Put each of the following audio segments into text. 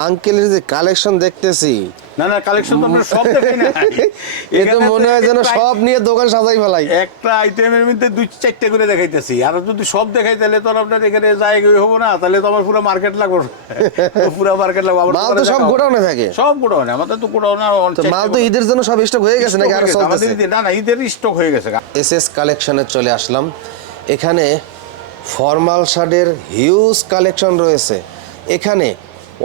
আঙ্কেলের যে কালেকশন দেখতেছি। না না কালেকশন তো আমরা সব দেখাই না। এ তো মনে হয় যেন সব নিয়ে দোকান সাজাই ফেলাই। একটা আইটেমের মধ্যে দুই চারটে করে দেখাইতেছি। আর যদি সব দেখাই তাহলে তো আপনার এখানে জায়গা হব না। তাহলে তো আমার পুরো মার্কেট লাগবে। পুরো মার্কেট লাগবে। আমার মাল তো সব গোডাউনে থাকে। সব গোডাউনে। আমাদের তো গোডাউনে মাল তো ঈদের জন্য সব স্টক হয়ে গেছে নাকি আরও চলতেছে? না না ঈদের স্টক হয়ে গেছে। এস এস কালেকশনে চলে আসলাম। এখানে ফর্মাল শার্টের হিউজ কালেকশন রয়েছে। এখানে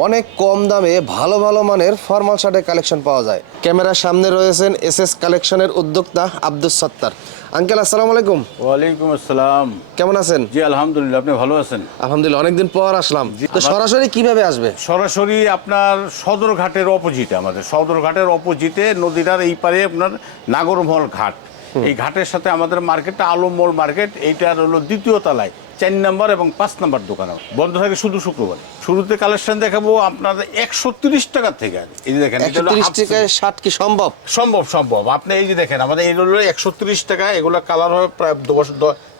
অনেক কম দামে ভালো ভালো মানের ফর্মাল শার্টের কালেকশন পাওয়া যায়। ক্যামেরার সামনে রয়েছেন এস এস কালেকশনের উদ্যোক্তা আব্দুল সত্তার। আঙ্কেল আসসালামু আলাইকুম। ওয়ালাইকুম আসসালাম। কেমন আছেন? জি আলহামদুলিল্লাহ আপনি ভালো আছেন? আলহামদুলিল্লাহ অনেকদিন পর আসলাম। তো সরাসরি কীভাবে আসবে? সরাসরি আপনার সদরঘাটের অপোজিটে আমাদের। সদরঘাটের অপোজিটে নদীটার এই পারে আপনার নাগরমহল ঘাট। এই ঘাটের সাথে আমাদের মার্কেটটা আলমমল মার্কেট এইটার হলো দ্বিতীয় তলায়। চার নাম্বার এবং পাঁচ নাম্বার দোকান। বন্ধ থাকে শুধু শুক্রবার। শুরুতে কালেকশন দেখাবো আপনার একশো তিরিশ টাকা থেকে। এই যে দেখেন শার্ট কি সম্ভব? সম্ভব সম্ভব। আপনি এই যে দেখেন আমাদের এই হলো একশো তিরিশ টাকা এগুলো কালার হবে প্রায় দশ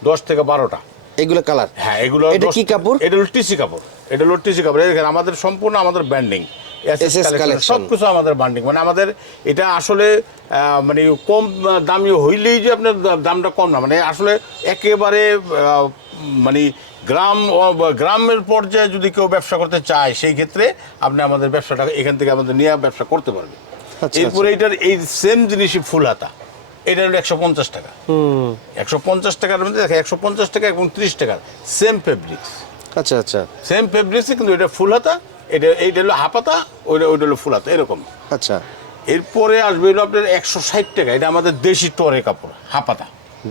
দশ থেকে বারোটা। এগুলো কালার হ্যাঁ এগুলো এটা কি কাপড়? এটা হলো টিসি কাপড়। এটা হলো টিসি কাপড়। এই দেখেন আমাদের সম্পূর্ণ আমাদের ব্র্যান্ডিং সব কিছু আমাদের ব্র্যান্ডিং মানে আমাদের এটা আসলে মানে কম দামি হইলেই যে আপনার দামটা কম না। মানে আসলে একেবারে মানে গ্রাম গ্রামের পর্যায়ে যদি কেউ ব্যবসা করতে চায় সেই ক্ষেত্রে আপনি আমাদের ব্যবসাটা এখান থেকে আমাদের নিয়ে ব্যবসা করতে পারবে আচ্ছা, এরপরে এটার এই সেম জিনিসই ফুল হাতা। এটা হলো একশো পঞ্চাশ টাকা। একশো পঞ্চাশ টাকার মধ্যে দেখেন একশো পঞ্চাশ টাকা এবং ত্রিশ টাকার সেম ফেব্রিক্স আচ্ছা আচ্ছা। সেম ফেব্রিক্সে কিন্তু এটা ফুল হাতা এটা এইটা হলো হাফাতা ওইটা ওইটা হলো ফুল হাতা এরকম। আচ্ছা। এরপরে আসবে হলো আপনার একশো ষাট টাকা এটা আমাদের দেশি টরে কাপড় হাফাতা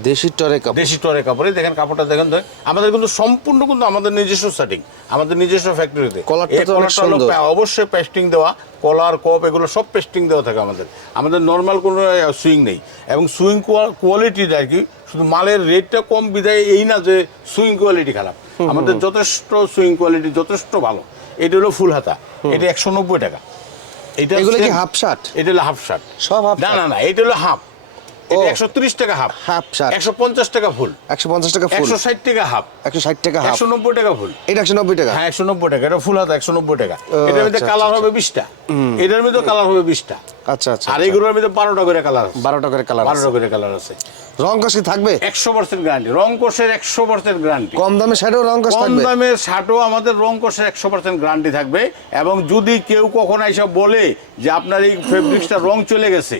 দেশি টরে কাপড়। দেশি টরে কাপড়ে দেখেন কাপড়টা দেখেন তো আমাদের কিন্তু সম্পূর্ণ কিন্তু আমাদের নিজস্ব সেটিং আমাদের নিজস্ব ফ্যাক্টরিতে কলারটা তো অনেক সুন্দর। অবশ্যই পেস্টিং দেওয়া কলার কপ এগুলো সব পেস্টিং দেওয়া থাকে আমাদের। আমাদের নর্মাল কোনো সুইং নেই। এবং সুইং কোয়ালিটিটা আর কি শুধু মালের রেটটা কম বিধায় এই না যে সুইং কোয়ালিটি খারাপ। আমাদের যথেষ্ট সুইং কোয়ালিটি যথেষ্ট ভালো। এটা হলো ফুল হাতা। এটা একশো নব্বই টাকা। এটা এগুলো কি হাফ শার্ট এটা হলো হাফ শার্ট সব হাফ না না না এটা হলো হাফ। একশো তিরিশ টাকা হাফ। হাফ শার্ট একশো পঞ্চাশ টাকা ফুল। একশো পঞ্চাশ টাকা ফুল। একশো ষাট টাকা হাফ। একশো ষাট টাকা একশো নব্বই টাকা ফুল। এটা একশো নব্বই টাকা। হ্যাঁ একশো নব্বই টাকা। এটা ফুল হাতা একশো নব্বই টাকা। এটার মধ্যে আচ্ছা, কালার আচ্ছা, হবে বিশটা। এটার মধ্যে কালার হবে বিশটা। আচ্ছা আচ্ছা আর এইগুলোর মধ্যে বারোটা করে কালার বারোটা করে কালার বারোটা করে কালার আছে। রং কষি থাকবে? একশো পার্সেন্ট গ্যারান্টি রং কোষের একশো পার্সেন্ট গ্যারান্টি কম দামে রং কষ কম শার্টও আমাদের রং কোষের একশো পার্সেন্ট গ্যারান্টি থাকবে। এবং যদি কেউ কখনো এসব বলে যে আপনার এই ফেব্রিক্সটা রং চলে গেছে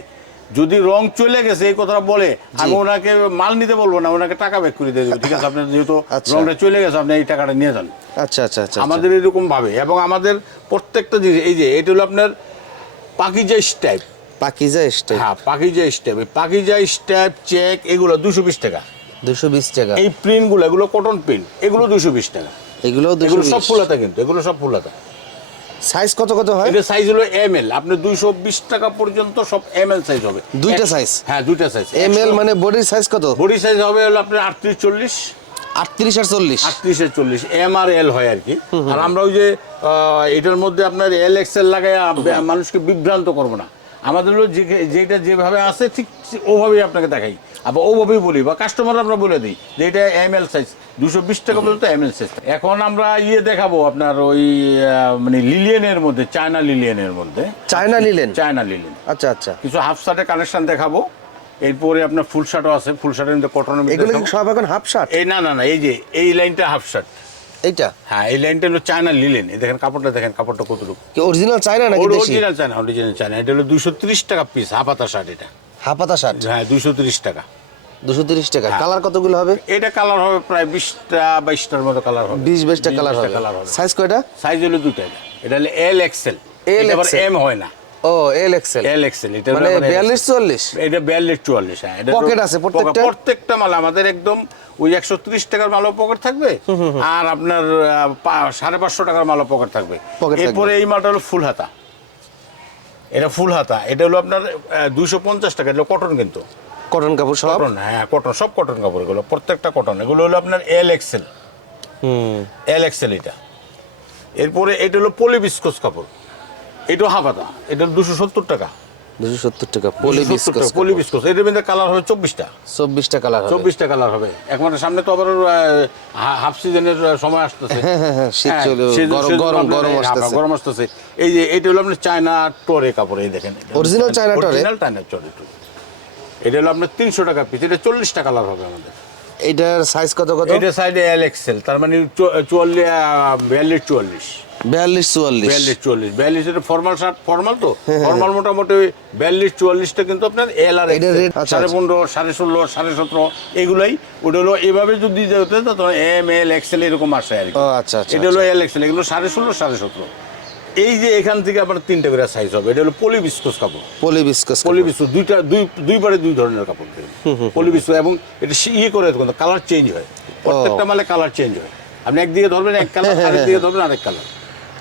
যদি রং চলে গেছে এই কথাটা বলে আমি ওনাকে মাল নিতে বলব না ওনাকে টাকা ব্যাক করে দিয়ে দেবো। ঠিক আছে আপনার যেহেতু আচ্ছা। রংটা চলে গেছে আপনি এই টাকাটা নিয়ে যান। আচ্ছা আচ্ছা আচ্ছা আমাদের এরকম ভাবে এবং আমাদের প্রত্যেকটা জিনিস এই যে এটা হলো আপনার পাকিজা স্টাইপ পাকিজা স্টাইল হ্যাঁ পাকিজা স্টাইপ এই পাকিজা স্টাইপ চেক এগুলো দুশো বিশ টাকা। দুশো বিশ টাকা। এই প্রিন্টগুলো এগুলো কটন প্রিন্ট এগুলো দুশো বিশ টাকা। এগুলো এগুলো সব ফুলাতা কিন্তু এগুলো সব ফুলাতা। সাইজ কত কত হয়? এটা সাইজ হলো এম এল আপনি দুইশো বিশ টাকা পর্যন্ত সব এম এল সাইজ হবে। দুইটা সাইজ হ্যাঁ দুইটা সাইজ এম এল মানে বডির সাইজ কত? বডি সাইজ হবে হলো আপনার আটত্রিশ চল্লিশ। আটত্রিশ আর চল্লিশ। আটত্রিশ আর চল্লিশ। এম আর এল হয় আর কি। আর আমরা ওই যে এটার মধ্যে আপনার এল এক্স এল লাগাই মানুষকে বিভ্রান্ত করব না। আমাদের যেটা যেভাবে আছে ঠিক ওভাবেই আপনাকে দেখাই। আবার ওভাবেই বলি বা কাস্টমার আমরা বলে দিই যে এটা এম এল সাইজ দুশো বিশ টাকা পর্যন্ত এম এল সাইজ এখন আমরা ইয়ে দেখাবো আপনার ওই মানে লিলিয়নের মধ্যে চায়না লিলিয়নের মধ্যে। চায়না লিলেন চায়না লিলিয়ন আচ্ছা আচ্ছা। কিছু হাফ শার্টের কানেকশন দেখাবো। এরপরে আপনার ফুল শার্টও আছে ফুল শার্টের মধ্যে কটনের এগুলো সব এখন হাফ শার্ট এই না না না এই যে এই লাইনটা হাফ শার্ট এইটা? হ্যাঁ এই লাইনটা হলো চায়না লিলেন এই দেখেন কাপড়টা দেখেন কাপড়টা কতটুকু। কি অরিজিনাল চায়না নাকি দেশি? অরিজিনাল চায়না অরিজিনাল চায়না এটা হলো দুশো ত্রিশ টাকা পিস হাফাতা শার্ট এটা। হাফাতা শার্ট হ্যাঁ দুশো ত্রিশ টাকা। দুশো তিরিশ টাকা। হ্যাঁ। কালার কতগুলো হবে? এটা কালার হবে প্রায় বিশটা বাইশটার মতো কালার হবে। বিশ বাইশটা কালার হবে। সাইজ কয়টা? সাইজ হলো দুটো এটা। এটা হলো এল এক্সেল L এটা আবার এম হয় না। ও এল এক্সেল এল এক্সেল এটা মানে বিয়াল্লিশ চুয়াল্লিশ এটা বিয়াল্লিশ চুয়াল্লিশ হ্যাঁ। এটা হলো- আছে প্রত্যেকটা? প্রত্যেকটা মাল আমাদের একদম ওই একশো ত্রিশ টাকার মালও পকেট থাকবে আর আপনার আহ, পা- সাড়ে পাঁচশো টাকার মালও পকেট থাকবে। এরপরে এই মালটা হলো ফুল হাতা। এটা ফুল হাতা। এটা হলো আপনার দুইশো পঞ্চাশ টাকা এটা কটন কিন্তু। কটন কাপড় সব? কটন হ্যাঁ কটন সব কটন কাপড় এগুলো প্রত্যেকটা কটন। এগুলো হলো আপনার এল এক্সেল হুম। এল এক্সেল এটা। এরপরে এটা হলো পলি বিস্কোস কাপড়। এটাও হাফ হাতা এটা দুশো সত্তর টাকা। দুশো সত্তর টাকা পলি বিস্কস পলি বিস্কস এটার মধ্যে কালার হবে চব্বিশটা। চব্বিশটা কালার হবে। চব্বিশটা কালার হবে। একমাত্র সামনে তো আবার হাফ সিজনের সময় আসতেছে। হ্যাঁ, হ্যাঁ, হ্যাঁ, শীত চলে, গরম- গরম- আসতেছে। গরম আসতেছে। এই যে এটা হলো আপনার চায়না টোরে কাপড় এই দেখেন। Original চায়না টোরে? অরিজিনাল চায়না টোরে এটা হলো আপনার তিনশো টাকা পিস এটা চল্লিশটা কালার হবে আমাদের। এটার সাইজ কত কত? এটা সাইডে এল এক্সেল তার মানে চুয়াল্লিশ বিয়াল্লিশ চুয়াল্লিশ। বিয়াল্লিশ চুয়াল্লিশ। বিয়াল্লিশ চুয়াল্লিশ। বিয়াল্লিশ এটা ফর্মাল শার্ট ফর্মাল তো? হ্যাঁ, ফর্মাল মোটামুটি বিয়াল্লিশ চুয়াল্লিশটা কিন্তু আপনার এল আর আচ্ছা, সাড়ে আচ্ছা। পনেরো সাড়ে ষোলো সাড়ে সতেরো এগুলাই। ওটা হলো এভাবে যদি যেতে তখন এম এল এক্সেল এরকম আসে আর কি। আচ্ছা, আচ্ছা, এটা হলো এল এক্সেল এগুলো সাড়ে ষোলো সাড়ে সতেরো। এই যে এখান থেকে আবার তিনটে করে সাইজ হবে। এটা হলো পলি বিস্কোস কাপড়। পলি বিস্কস পলি বিস্কোস দুইটা দুই দুইবারে দুই ধরনের কাপড় পলি বিস্কোস এবং এটা ইয়ে করে কালার চেঞ্জ হয়। প্রত্যেকটা মালে কালার চেঞ্জ হয়। আপনি একদিকে ধরবেন এক কালার হ্যাঁ, আরেক দিকে ধরবেন আরেক কালার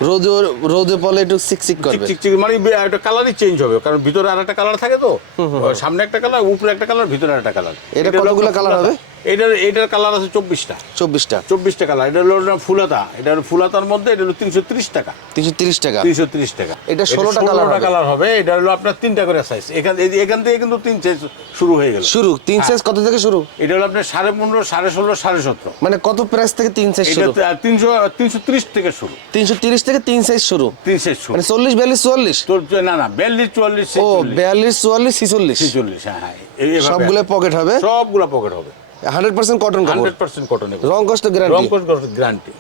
রোদে রোদে পলে একটু চিকচিক করবে। চিকচিক মানে একটা কালারই চেঞ্জ হবে কারণ ভিতরে আর একটা কালার থাকে তো। সামনে একটা কালার উপরে একটা কালার ভিতরে একটা কালার এটা কতগুলো কালার হবে? এটার এটার কালার আছে চব্বিশটা। চব্বিশটা। চব্বিশটা কালার এটা হলো ফুলাতা। এটা হলো ফুলাতার মধ্যে এটা হলো তিনশো ত্রিশ টাকা। তিনশো তিরিশ টাকা। তিনশো ত্রিশ টাকা। এটা 16টা colour হবে। কালার হবে। এটা হলো আপনার তিনটা করে সাইজ এখান এখান থেকে কিন্তু তিন সাইজ শুরু হয়ে গেল। শুরু। তিন সাইজ কত থেকে শুরু? এটা হলো আপনার সাড়ে পনেরো সাড়ে ষোলো সাড়ে সতেরো। মানে কত প্রাইস থেকে তিন সাইজ শুরু? তিনশো তিনশো ত্রিশ থেকে শুরু। তিনশো তিরিশ থেকে তিন সাইজ শুরু? তিন সাইজ শুরু। মানে চল্লিশ বিয়াল্লিশ চুয়াল্লিশ? না না বিয়াল্লিশ চুয়াল্লিশ ও বিয়াল্লিশ চুয়াল্লিশ ছিচল্লিশ। ছিচল্লিশ হ্যাঁ হ্যাঁ। সবগুলো পকেট হবে? সবগুলো পকেট হবে। Hundred percent cotton hundred percent cotton রং কষ্ট রং গ্যারান্টি গ্যারান্টি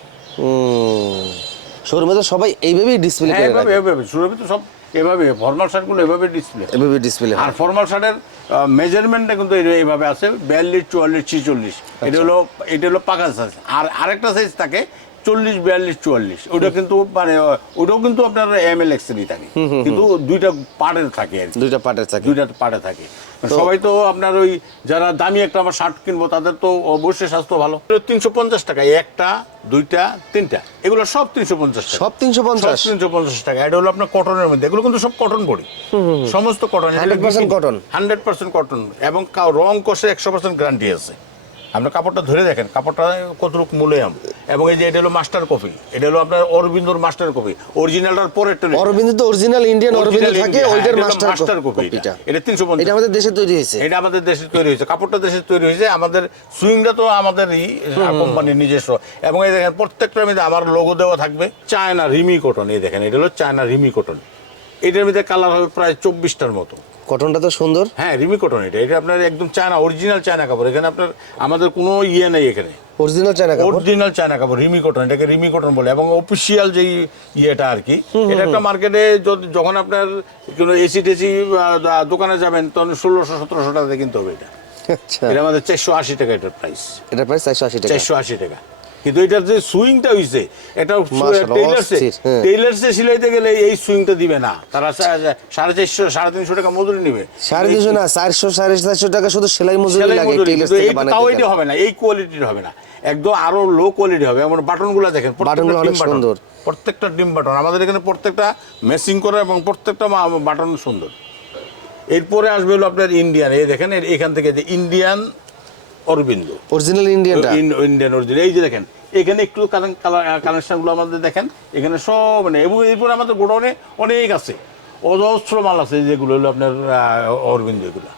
শোরুমে তো সবাই এইভাবেই ডিসপ্লে হ্যাঁ করে এভাবে রাখে এভাবে শুরুতে তো সব এভাবে ফর্মাল শার্টগুলো এভাবে ডিসপ্লে এভাবে ডিসপ্লে আর ফর্মাল শার্টের মেজারমেন্টটা কিন্তু এই- এইভাবে আছে। বিয়াল্লিশ চুয়াল্লিশ ছিচল্লিশ। আচ্ছা। এটা হলো এটা হলো পাকা সাইজ আর আরেকটা সাইজ থাকে চল্লিশ বিয়াল্লিশ চুয়াল্লিশ। ওটা কিন্তু মানে ওটাও কিন্তু আপনার এম এল এক্সেলই থাকে। কিন্তু দুইটা পার্টের থাকে আর দুইটা পার্টের থাকে। দুইটা পার্টে থাকে। সবাই তো আপনার ওই যারা দামি একটা আমার শার্ট কিনবো তাদের তো অবশ্যই স্বাস্থ্য ভালো। তিনশো পঞ্চাশ টাকা। একটা দুইটা তিনটা। এগুলো সব তিনশো পঞ্চাশ সব তিনশো পঞ্চাশ। তিনশো পঞ্চাশ টাকা। এটা হলো আপনার কটনের মধ্যে। এগুলো কিন্তু সব কটন বডি। সমস্ত cotton 100% cotton? Hundred percent cotton এবং রং কষে একশো পার্সেন্ট গ্যারান্টি আছে। আপনি কাপড়টা ধরে দেখেন কাপড়টা কতটুকু মূল্যায়ন এবং এই যে এটা হলো মাস্টার কপি এটা হলো আপনার অরবিন্দর মাস্টার কপি অরিজিনালটার পরের টেলি অরবিন্দ তো অরিজিনাল ইন্ডিয়ান অরবিন্দ থাকে ওইটার মাস্টার copy কপিটা। এটা। এটা 350 এটা আমাদের দেশে তৈরি হয়েছে। এটা আমাদের দেশে তৈরি হয়েছে। কাপড়টা দেশে তৈরি হয়েছে আমাদের সুইংটা তো আমাদেরই কোম্পানির নিজস্ব। এবং এই দেখেন প্রত্যেকটা মধ্যে আমার লোগো দেওয়া থাকবে চায়না রিমি কটন এই দেখেন এটা হলো চায়না রিমি কটন। এটার মধ্যে কালার হবে প্রায় চব্বিশটার মতো। কটনটা তো সুন্দর। হ্যাঁ রিমি কটন এটা। এটা আপনার একদম চায়না অরিজিনাল চায়না কাপড়। এখানে আপনার আমাদের কোনো ইয়ে নেই এখানে। অরিজিনাল চায়না কাপড়? অরিজিনাল চায়না কাপড় রিমি কটন এটাকে রিমি কটন বলে। এবং অফিসিয়াল যেই ইয়েটা আর কি এটা একটা মার্কেটে যখন আপনার কোনো এসি টেসি দোকানে যাবেন তখন ষোলোশো সতেরোশো টাকা দিয়ে কিনতে হবে এটা। আচ্ছা। এটা আমাদের চারশো আশি টাকা এটার প্রাইস এটা প্রাইস চারশো আশি টাকা। চারশো আশি টাকা। কিন্তু এটার যে সুইংটা হইছে এটা টেইলার্সে। টেইলার্সে সিলাইতে গেলে এই সুইংটা দিবে না তারা সাড়ে চারশো সাড়ে তিনশো টাকা মজুরি নিবে সাড়ে তিনশো না চারশো সাড়ে চারশো টাকা শুধু সেলাই মজুরি লাগে তাও। এটা হবে না এই কোয়ালিটির হবে না একদম আরও লো কোয়ালিটি হবে এমন বাটনগুলো দেখেন বাটনগুলো অনেক। সুন্দর। প্রত্যেকটা ডিম বাটন আমাদের এখানে প্রত্যেকটা মেসিং করা এবং প্রত্যেকটা বাটন সুন্দর এরপরে আসবে হলো আপনার ইন্ডিয়ান এই দেখেন এখান থেকে যে ইন্ডিয়ান অরবিন্দ। অরিজিনাল ইন্ডিয়ানটা ইন্ডিয়ান অরিজিনাল এই যে দেখেন এখানে একটু কানেকশনগুলো আমাদের দেখেন এখানে সব মানে এবং এরপরে আমাদের গোডাউনে অনেক আছে অজস্র মাল আছে যেগুলো হলো আপনার অরবিন্দ এগুলো।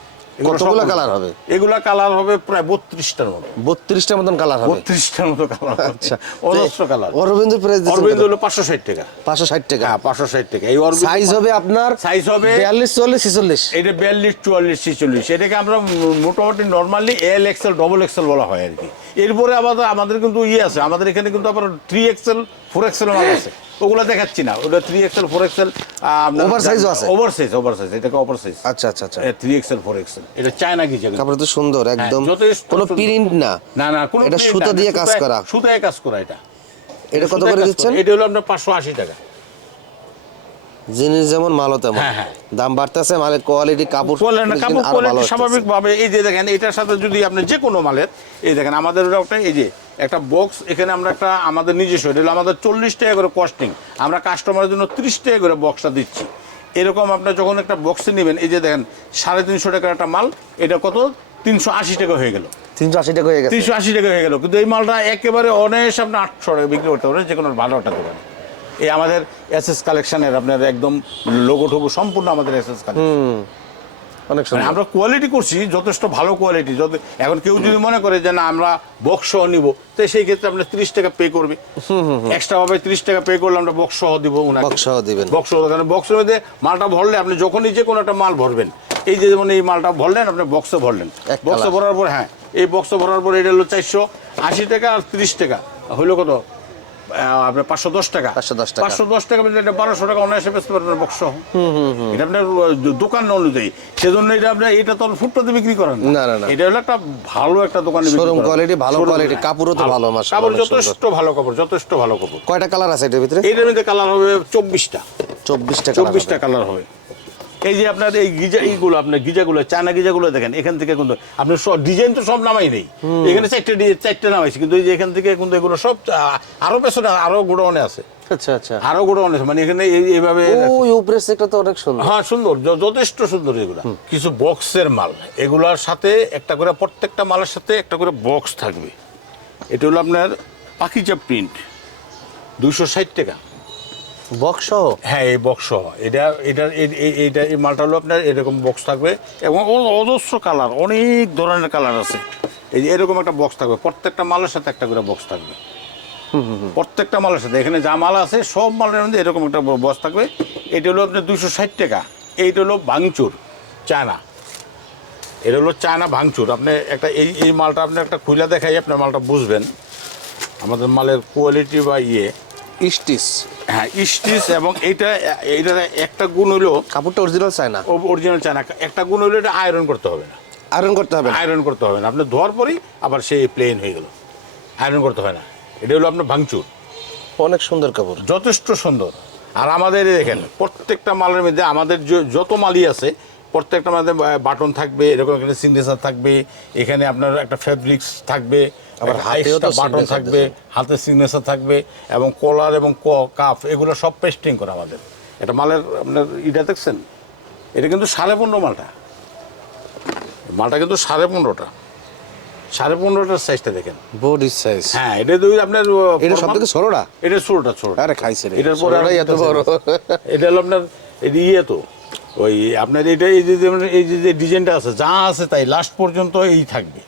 কতগুলো কালার হবে? এগুলা কালার হবে প্রায় বত্রিশটার মতো। বত্রিশটার মতন কালার হবে? বত্রিশটার মতো কালার আচ্ছা। অজস্র কালার অরবিন্দ প্রাইস অরবিন্দ হলো পাঁচশো ষাট টাকা। পাঁচশো ষাট টাকা। হ্যাঁ পাঁচশো ষাট টাকা। এই অরবিন্দ সাইজ হবে আপনার সাইজ হবে বিয়াল্লিশ চল্লিশ ছেচল্লিশ। এটা বিয়াল্লিশ চুয়াল্লিশ ছেচল্লিশ। এটাকে আমরা মোটামুটি normally L XL double XL বলা হয় আর কি। এরপরে আমাদের আমাদের কিন্তু ইয়ে আছে। আমাদের এখানে কিন্তু আবার থ্রি এক্সেল ফোর এক্সেল মাল আছে। ওগুলো দেখাচ্ছি না। ওটা three XL four XL over ও আছে? ওভার সাইজ ওভার সাইজ এটাকে ওভার সাইজ আচ্ছা আচ্ছা। আচ্ছা থ্রি এক্সেল ফোর এক্সেল এটা চায়না গিজে কাপড় তো সুন্দর একদম। হ্যাঁ, যথেষ্ট কোনো প্রিন্ট না। না না কোনো এটা সুতা দিয়ে কাজ করা। সুতায় কাজ করা এটা। এটা কত করে দিচ্ছেন? এটা হলো আপনার পাঁচশো আশি টাকা। জিনিস যেমন মালও তেমন। হ্যাঁ, হ্যাঁ। দাম বাড়তেছে মালের কোয়ালিটি কাপড় বললেন না কাপড় আরও কোয়ালিটি স্বাভাবিকভাবে এই যে দেখেন এটার সাথে যদি আপনি যে কোনো মালের এই দেখেন আমাদের ওটা এই যে একটা বক্স এখানে আমরা একটা আমাদের নিজস্ব এটা হলো আমাদের চল্লিশ টাকা করে কস্টিং আমরা কাস্টমারের জন্য ত্রিশ টাকা করে বক্সটা দিচ্ছি। এরকম আপনার যখন একটা বক্সে নেবেন এই যে দেখেন সাড়ে তিনশো টাকার একটা মাল এটা কত? তিনশো আশি টাকা হয়ে গেল। তিনশো আশি টাকা হয়ে গেছে। তিনশো আশি টাকা হয়ে গেল। কিন্তু এই মালটা একেবারে অনেক আপনি আটশো টাকা বিক্রি করতে পারেন যে কোনো ভালো একটা দোকানে। এই আমাদের এস এস কালেকশনের আপনার একদম লোগো ঠোগো সম্পূর্ণ আমাদের এস এস কালেকশন অনেক মানে সুন্দর। আমরা কোয়ালিটি করছি যথেষ্ট ভালো কোয়ালিটি যত এখন কেউ যদি মনে করে যে না আমরা বক্স সহ নিব তো সেই ক্ষেত্রে আপনার তিরিশ টাকা পে করবে। এক্সট্রা ভাবে তিরিশ টাকা পে করলে আমরা বক্স সহ দিব ওনাকে। বক্স সহ দিবেন। বক্স সহ কারণ বক্সের মধ্যে মালটা ভরলে আপনি যখনই যে কোনো একটা মাল ভরবেন এই যে যেমন এই মালটা ভরলেন আপনি বক্সে ভরলেন। বক্সে ভরার পর হ্যাঁ এই বক্সে ভরার পর এটা হলো চারশো আশি টাকা আর তিরিশ টাকা। হইল কত? আপনার পাঁচশো দশ টাকা। 510 টাকা। পাঁচশো দশ টাকা এটা বারোশো টাকা অনায়াসে বেচতে পারবেন বক্স এটা আপনার দোকান অনুযায়ী। সেজন্য এটা আপনার এটা তো ফুটপাতে বিক্রি করেন না, না, না। এটা হলো একটা ভালো একটা দোকানে করেন। quality, ভালো হ্যাঁ, কাপড়ও তো ভালো, মাশাআল্লাহ, কাপড় যথেষ্ট ভালো কাপড় যথেষ্ট ভালো কাপড়। কয়টা কালার আছে এটার ভিতরে? এইটার মধ্যে কালার হবে চব্বিশটা। চব্বিশটা চব্বিশটা কালার হবে। এই যে আপনার এই গিজা এইগুলো আপনার গিজাগুলো চায়না গিজাগুলো দেখেন এখান থেকে কিন্তু আপনার সব ডিজাইন তো সব নামাই নেই। এখানে চারটে চারটে নামাইছে কিন্তু এই যে এখান থেকে কিন্তু এগুলো সব আরও পেছনে আরও গোডাউনে আছে। আচ্ছা আচ্ছা। আরও গোডাউনে আছে মানে এখানে এইভাবে ওই উপরের সেকটা তো অনেক সুন্দর। হ্যাঁ সুন্দর যথেষ্ট সুন্দর এগুলো। কিছু বক্সের মাল এগুলোর সাথে একটা করে প্রত্যেকটা মালের সাথে একটা করে বক্স থাকবে। এটা হলো আপনার পাখিচা প্রিন্ট দুশো ষাট টাকা। বক্স হ্যাঁ এই বক্স এটা এটা এই- এই- এইটা এই মালটা হলো আপনার এরকম বক্স থাকবে এবং অজস্র কালার অনেক ধরনের কালার আছে। এই যে এরকম একটা বক্স থাকবে প্রত্যেকটা মালের সাথে একটা করে বক্স থাকবে। প্রত্যেকটা মালের সাথে এখানে যা মাল আছে সব মালের মধ্যে এরকম একটা বক্স থাকবে। এটা হলো আপনার দুশো ষাট টাকা এইটা হলো ভাঙচুর চায়না। এটা হলো চায়না ভাঙচুর। আপনি একটা এই এই মালটা আপনি একটা খুলে দেখাই আপনার মালটা বুঝবেন। আমাদের মালের কোয়ালিটি বা ইয়ে। স্টিচ হ্যাঁ স্টিচ এবং এইটা এইটার একটা গুণ হলো কাপড়টা অরিজিনাল চায় না অরিজিনাল চায়না। একটা গুণ হলো এটা আয়রন করতে হবে না। আয়রন করতে হবে আয়রন করতে হবে না। আপনি ধোয়ার পরেই আবার সেই প্লেন হয়ে গেল। আয়রন করতে হয় না। এটা হলো আপনার ভাঙচুর। অনেক সুন্দর কাপড়। যথেষ্ট সুন্দর। আর আমাদের দেখেন প্রত্যেকটা মালের মধ্যে আমাদের যত মালই আছে প্রত্যেকটা মালে বাটন থাকবে এরকম একটা সিগনেচার থাকবে এখানে আপনার একটা ফেব্রিক্স থাকবে আবার হাতেও বাটন থাকবে হাতে সিগনেচার থাকবে এবং কলার এবং ক- কাফ এগুলো সব পেস্টিং করা আমাদের। এটা মালের আপনার ইটা দেখছেন? এটা কিন্তু সাড়ে পনেরো মালটা। মালটা কিন্তু সাড়ে পনেরোটা। সাড়ে পনেরোটার সাইজটা দেখেন। বডি সাইজ হ্যাঁ এটা তো আপনার এটা সব থেকে ছোটটা? এটা ছোটটা ছোট আরে খাইছে এটার পরে এত বড়। এটা হলো আপনার এটা ইয়ে তো। ওই আপনার এটা এই যে এই যে যে ডিজাইনটা আছে যা আছে তাই লাস্ট পর্যন্ত এই থাকবে।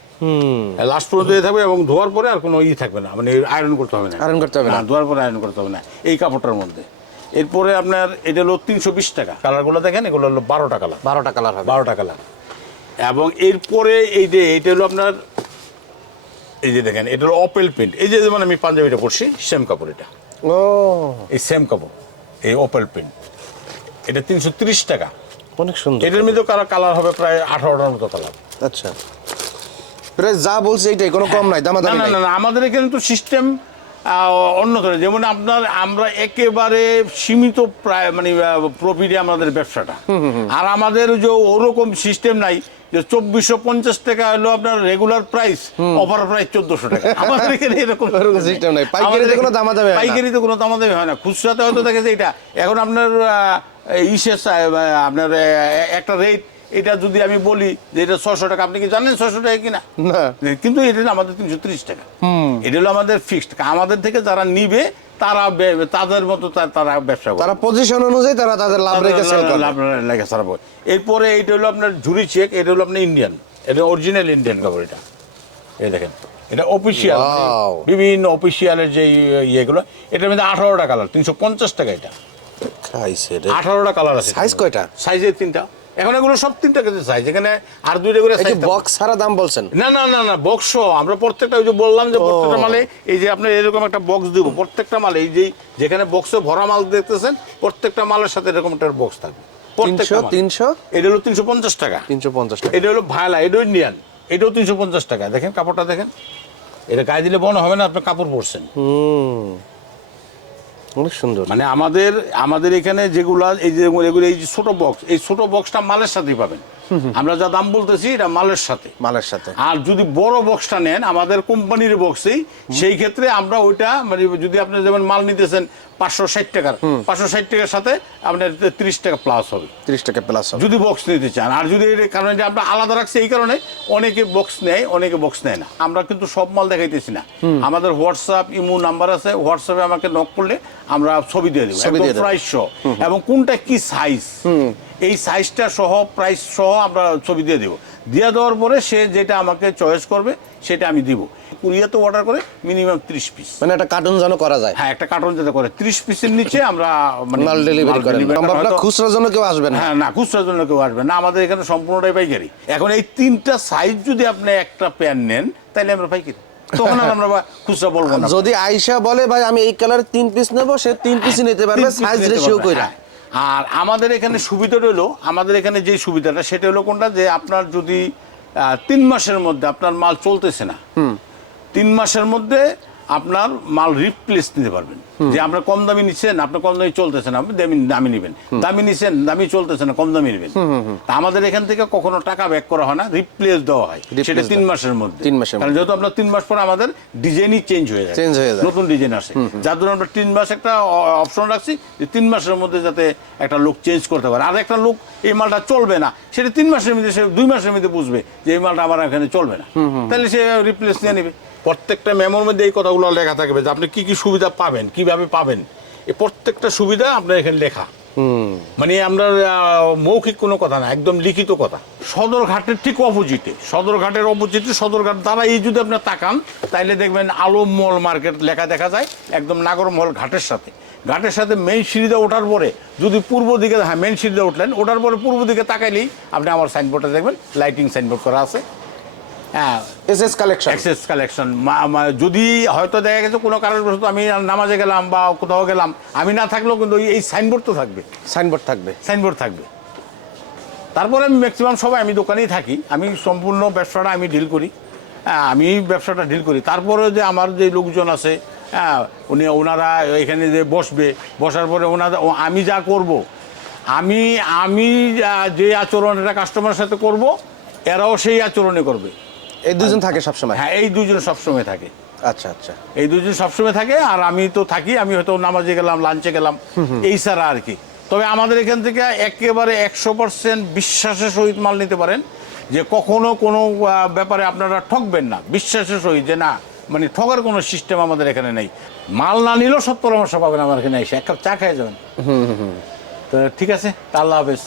লাস্ট পর্যন্ত এই থাকবে এবং ধোয়ার পরে আর কোনো ই থাকবে না। মানে আয়রন করতে হবে না। Iron করতে হবে না। ধোয়ার পরে আয়রন করতে হবে না। এই কাপড়টার মধ্যে। এরপরে আপনার এটা হলো তিনশো বিশ টাকা। কালারগুলো দেখেন এগুলো হলো বারোটা কালার বারোটা কালার হবে। বারোটা কালার এবং এরপরে এই যে এইটা হলো আপনার এই যে দেখেন এটা হলো অপেল প্রিন্ট এই যে যেমন আমি পাঞ্জাবিটা পরছি সেম কাপড় এটা। ও। এই সেম কাপড় এই ওপেল প্রিন্ট এটা তিনশো তিরিশ টাকা। অনেক সুন্দর এটার মধ্যে কালার কালার হবে প্রায় আঠারোটার মতো কালার। আচ্ছা। প্রায় যা বলছে এইটাই কোনো কম নাই দামাদামি না না না, আমাদের এখানে তো সিস্টেম অন্য ধরনের। যেমন আপনার আমরা একেবারে সীমিত প্রায় মানে প্রফিটে আমাদের ব্যবসাটা। আর আমাদের যে ওরকম সিস্টেম নাই যে চব্বিশশো পঞ্চাশ টাকা হলো আপনার রেগুলার প্রাইস অফার প্রাইস চোদ্দশো টাকা। আমাদের এখানে এরকম system নাই। পাইকারিতে কোনো দামাদামি পাইকারিতে কোনো দামাদামি হয় না। খুচরাতে হয়তো দেখেছে এটা। এখন আপনার আহ, ইসের সা- আহ, আপনার একটা রেট এটা যদি আমি বলি যে এটা ছশো টাকা আপনি কি জানেন ছশো টাকা কিনা? না। কিন্তু এটা হলো আমাদের তিনশো ত্রিশ টাকা। এটা হলো আমাদের ফিক্সড আমাদের থেকে যারা নিবে তারা তাদের মতো তারা ব্যবসা করে। তারা পজিশন অনুযায়ী তারা তাদের লাভ রেখে সেল করে। লাভ রেখে ছাড়াবো এরপরে এটা হলো আপনার ঝুরি চেক এটা হলো আপনার ইন্ডিয়ান এটা অরিজিনাল ইন্ডিয়ান কাপড় এটা। এই দেখেন এটা অফিসিয়াল. বিভিন্ন অফিসিয়ালের যে ইয়েগুলো এটার মধ্যে আঠারোটা কালার তিনশো পঞ্চাশ টাকা এটা। আঠারোটা কালার আছে সাইজ কয়টা? সাইজের তিনটা। এখন এগুলো সব তিনটা কেজি সাইজ এখানে আর দুইটা করে সাইজ বক্স দাম বলছেন। না না না না বক্স আমরা প্রত্যেকটা ওই যে বললাম যে প্রত্যেকটা মালে এই যে আপনি এরকম একটা বক্স দিব। প্রত্যেকটা মালে এই যে যেখানে বক্সে ভরা মাল দেখতেছেন প্রত্যেকটা মালের সাথে এরকম একটা বক্স থাকবে। প্রত্যেকটা তিনশো এটা হলো তিনশো পঞ্চাশ টাকা। তিনশো পঞ্চাশ টাকা। এটা হলো ভায়লা এটা ইন্ডিয়ান এটাও তিনশো পঞ্চাশ টাকা। দেখেন কাপড়টা দেখেন। এটা গায়ে দিলে বন হবে না আপনি কাপড় পরছেন। হুম। অনেক সুন্দর। মানে আমাদের আমাদের এখানে যেগুলা এই যে এগুলো এই যে ছোট বক্স এই ছোট বক্সটা মালের সাথেই পাবেন। আমরা যা দাম বলতেছি এটা মালের সাথে। মালের সাথে। আর যদি বড় বক্সটা নেন আমাদের কোম্পানির বক্সেই সেই ক্ষেত্রে আমরা ওইটা মানে যদি আপনি যেমন মাল নিতেছেন পাঁচশো ষাট টাকার পাঁচশো ষাট টাকার সাথে আপনার ত্রিশ টাকা প্লাস হবে। তিরিশ টাকা প্লাস হবে। যদি বক্স নিতে চান আর যদি কারণে যে আমরা আলাদা রাখছি এই কারণে অনেকে বক্স নেয় অনেকে বক্স নেয় না। আমরা কিন্তু সব মাল দেখাইতেছি না। আমাদের হোয়াটসঅ্যাপ ইমো নাম্বার আছে হোয়াটসঅ্যাপে আমাকে নক করলে আমরা ছবি দিয়ে দেবো। একদম। প্রাইস সহ। এবং কোনটা কি সাইজ এই সাইজটা সহ প্রাইস সহ আমরা ছবি দিয়ে দেবো। দিয়ে দেওয়ার পরে সে যেটা আমাকে চয়েস করবে সেটা আমি দিব। কুরিয়াতে অর্ডার করে মিনিমাম ত্রিশ পিস মানে একটা কার্টুন যেন করা যায়। হ্যাঁ একটা কার্টন যাতে করে। ত্রিশ পিসের নিচে আমরা মানে মাল ডেলিভারি করেন হয়তো- খুচরার জন্য কেউ আসবেন না। হ্যাঁ না খুচরার জন্য কেউ আসবে না। আমাদের এখানে সম্পূর্ণটাই পাইকারি। এখন এই তিনটা সাইজ যদি আপনি একটা প্যান নেন তাহলে আমরা পাইকারি। তখন আর আমরা খুচরা বলব না। যদি আয়শা বলে ভাই আমি এই কালারের তিন পিস নেব সে তিন পিসই নিতে পারবে সাইজ রেশিও কইরা। হ্যাঁ। আর আমাদের এখানে সুবিধা হলো আমাদের এখানে যে সুবিধাটা সেটা হলো কোনটা যে আপনার যদি তিন মাসের মধ্যে আপনার মাল চলতেছে না। তিন মাসের মধ্যে আপনার মাল রিপ্লেস নিতে পারবেন। যে আপনার কম দামি নিচ্ছেন আপনার কম দামি চলতেছে না আপনি দামি দামি নেবেন। দামি নিচ্ছেন দামি চলতেছে না কম দামি নেবেন। তা আমাদের এখান থেকে কখনো টাকা ব্যাক করা হয় না রিপ্লেস দেওয়া হয়। সেটা তিন মাসের মধ্যে। তিন মাসের কারণ যেহেতু আপনার তিন মাস পর আমাদের ডিজাইনই চেঞ্জ হয়ে যায়। হয়ে যায়। নতুন ডিজাইন আসে। যার জন্য আমরা তিন মাস একটা অপশন রাখছি যে তিন মাসের মধ্যে যাতে একটা লোক চেঞ্জ করতে পারে। আর একটা লোক এই মালটা চলবে না সেটা তিন মাসের মধ্যে সে দুই মাসের মধ্যে বুঝবে যে এই মালটা আমার এখানে চলবে না। তাহলে সে রিপ্লেস নিয়ে নেবে। প্রত্যেকটা মেমোর মধ্যে এই কথাগুলো লেখা থাকবে যে আপনি কি কি সুবিধা পাবেন কীভাবে পাবেন। এই প্রত্যেকটা সুবিধা আপনার এখানে লেখা। মানে আমরা মৌখিক কোনো কথা না একদম লিখিত কথা। সদরঘাটের ঠিক অপোজিটে সদরঘাটের অপোজিটে সদরঘাট দ্বারা এই যদি আপনি তাকান তাইলে দেখবেন আলম মল মার্কেট লেখা দেখা যায় একদম নাগরমহল ঘাটের সাথে। ঘাটের সাথে মেইন সিঁড়িতে ওঠার পরে যদি পূর্ব দিকে হ্যাঁ মেইন সিঁড়িতে উঠলেন ওঠার পরে পূর্ব দিকে তাকাইলেই আপনি আমার সাইনবোর্ডটা দেখবেন লাইটিং সাইনবোর্ড করা আছে। হ্যাঁ। S S collection access collection যদি হয়তো দেখা গেছে কোনো কারণবশত আমি নামাজে গেলাম বা কোথাও গেলাম আমি না থাকলেও কিন্তু ওই- এই সাইনবোর্ড তো থাকবে। সাইনবোর্ড থাকবে। সাইনবোর্ড থাকবে। তারপরে আমি ম্যাক্সিমাম সবাই আমি দোকানেই থাকি। আমি সম্পূর্ণ ব্যবসাটা আমি ডিল করি। হ্যাঁ, আমি ব্যবসাটা ডিল করি। তারপরে যে আমার যে লোকজন আছে হ্যাঁ উনি ওনারা এখানে যে বসবে বসার পরে ওনারা আমি যা করব আমি আমি যে আচরণ এটা কাস্টমারের সাথে করব এরাও সেই আচরণে করবে। এই দুজন থাকে সবসময়? হ্যাঁ এই দুজন সবসময় থাকে। আচ্ছা আচ্ছা। এই দুজন সবসময় থাকে আর আমি তো থাকি আমি হয়তো নামাজে গেলাম লাঞ্চে গেলাম এই ছাড়া আর কি। তবে আমাদের এখান থেকে একেবারে একশো পার্সেন্ট বিশ্বাসের সহিত মাল নিতে পারেন যে কখনো কোনো ব্যাপারে আপনারা ঠকবেন না। বিশ্বাসের সহিত যে না মানে ঠকার কোনো সিস্টেম আমাদের এখানে নেই। মাল না নিলেও সব পরামর্শ পাবেন আমার এখানে এসে। এক কাপ চা খেয়ে যাবেন। তো ঠিক আছে আল্লাহ হাফেজ।